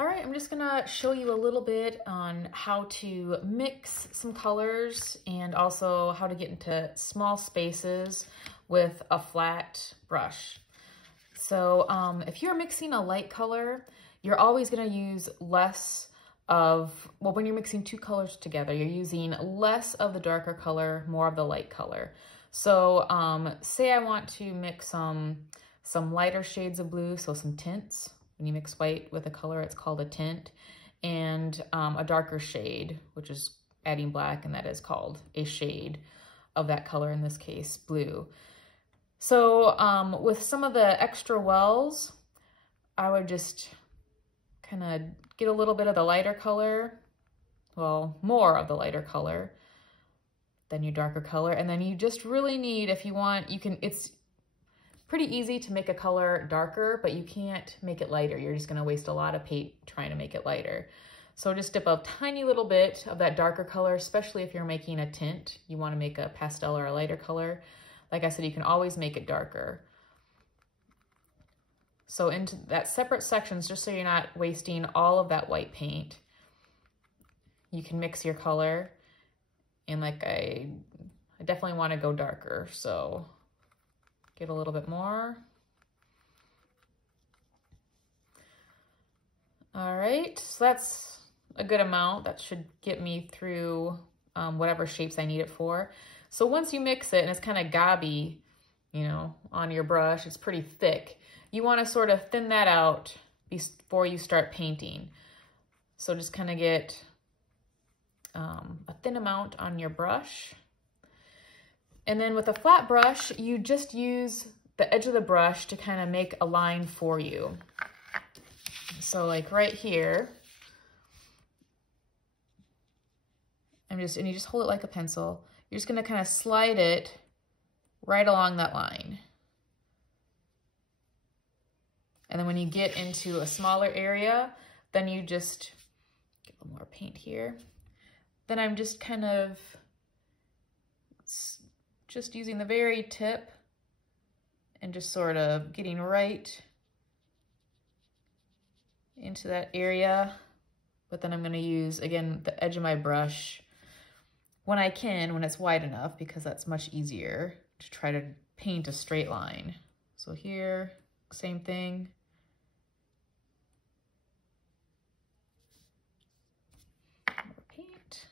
All right, I'm just gonna show you a little bit on how to mix some colors and also how to get into small spaces with a flat brush. So if you're mixing a light color, you're always gonna use less of, well, when you're mixing two colors together, you're using less of the darker color, more of the light color. So say I want to mix some lighter shades of blue, so some tints. When you mix white with a color, it's called a tint, and a darker shade, which is adding black, and that is called a shade of that color, in this case, blue. So with some of the extra wells, I would just kind of get a little bit of the lighter color, well, more of the lighter color than your darker color, and then you just really need, if you want, you can, it's pretty easy to make a color darker, but you can't make it lighter. You're just gonna waste a lot of paint trying to make it lighter. So just dip a tiny little bit of that darker color, especially if you're making a tint. You wanna make a pastel or a lighter color. Like I said, you can always make it darker. So into that separate sections, just so you're not wasting all of that white paint, you can mix your color. And like I definitely wanna go darker, so get a little bit more. All right, so that's a good amount. That should get me through whatever shapes I need it for. So once you mix it and it's kind of gobby, you know, on your brush, it's pretty thick. You want to sort of thin that out before you start painting. So just kind of get a thin amount on your brush. And then with a flat brush, you just use the edge of the brush to kind of make a line for you. So like right here, and you just hold it like a pencil. You're just gonna kind of slide it right along that line. And then when you get into a smaller area, then you just get a little more paint here. Then I'm just kind of just using the very tip and just sort of getting right into that area. But then I'm gonna use, again, the edge of my brush when I can, when it's wide enough, because that's much easier to try to paint a straight line. So here, same thing. More paint.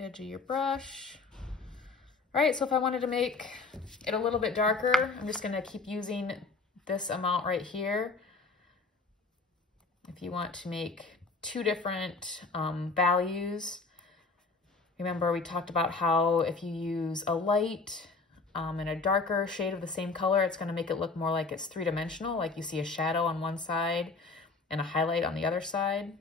Edge of your brush. All right, so if I wanted to make it a little bit darker, I'm just gonna keep using this amount right here. If you want to make two different values, remember we talked about how if you use a light and a darker shade of the same color, it's gonna make it look more like it's three-dimensional, like you see a shadow on one side and a highlight on the other side.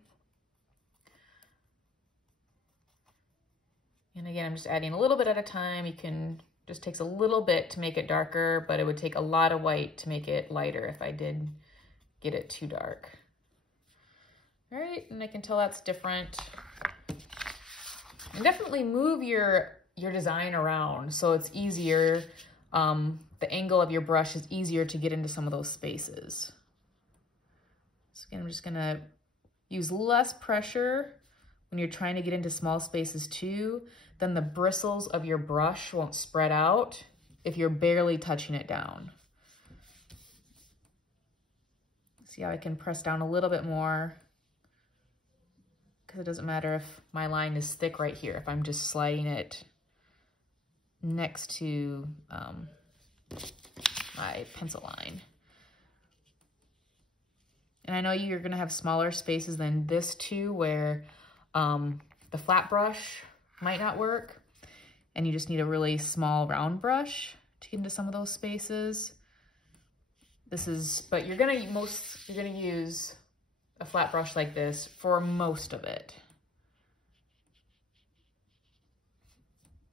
And again, I'm just adding a little bit at a time. You can, just takes a little bit to make it darker, but it would take a lot of white to make it lighter if I did get it too dark. All right, and I can tell that's different. And definitely move your design around so it's easier. The angle of your brush is easier to get into some of those spaces. So again, I'm just gonna use less pressure when you're trying to get into small spaces too. Then the bristles of your brush won't spread out if you're barely touching it down. See how I can press down a little bit more, because it doesn't matter if my line is thick right here, if I'm just sliding it next to my pencil line. And I know you're gonna have smaller spaces than this too, where the flat brush might not work, and you just need a really small round brush to get into some of those spaces. But you're gonna use a flat brush like this for most of it.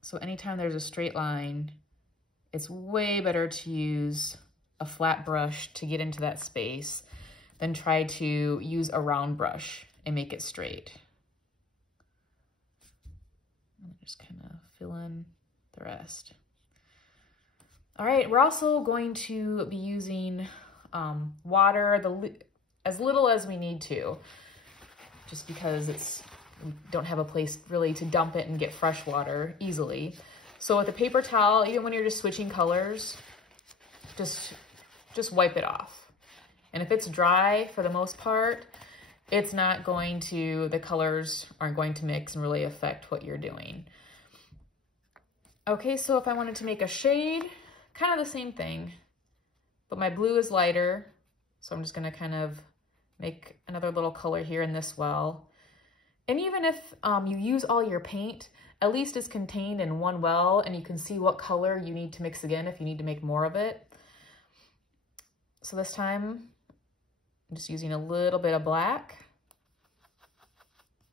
So anytime there's a straight line, it's way better to use a flat brush to get into that space than try to use a round brush and make it straight. Just kind of fill in the rest. All right, we're also going to be using water, as little as we need to, just because we don't have a place really to dump it and get fresh water easily. So with a paper towel, even when you're just switching colors, just wipe it off. And if it's dry for the most part, the colors aren't going to mix and really affect what you're doing. Okay, so if I wanted to make a shade, kind of the same thing, but my blue is lighter. So I'm just gonna kind of make another little color here in this well. And even if you use all your paint, at least it's contained in one well and you can see what color you need to mix again if you need to make more of it. So this time, I'm just using a little bit of black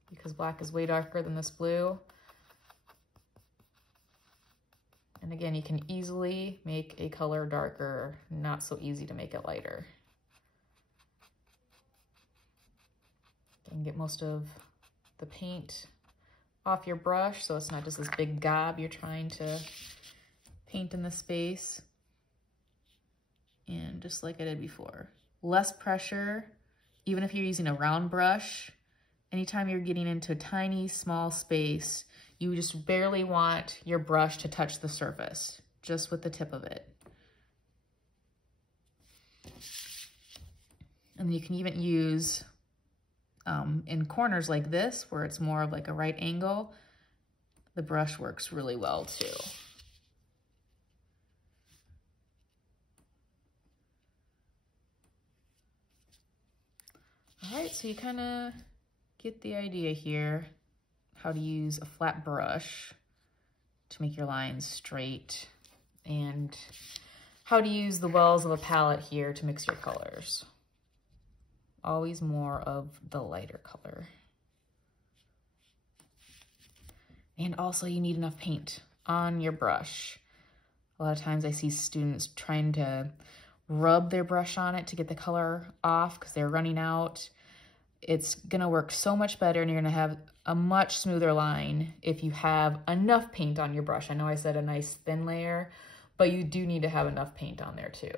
because black is way darker than this blue. And again, you can easily make a color darker, not so easy to make it lighter. And get most of the paint off your brush so it's not just this big gob you're trying to paint in the space. And just like I did before, less pressure, even if you're using a round brush. Anytime you're getting into a tiny, small space, you just barely want your brush to touch the surface, just with the tip of it. And you can even use, in corners like this, where it's more of like a right angle, the brush works really well too. All right, so you kind of get the idea here, how to use a flat brush to make your lines straight, and how to use the wells of a palette here to mix your colors. Always more of the lighter color. And also you need enough paint on your brush. A lot of times I see students trying to rub their brush on it to get the color off because they're running out. It's gonna work so much better and you're gonna have a much smoother line if you have enough paint on your brush. I know I said a nice thin layer, but you do need to have enough paint on there too.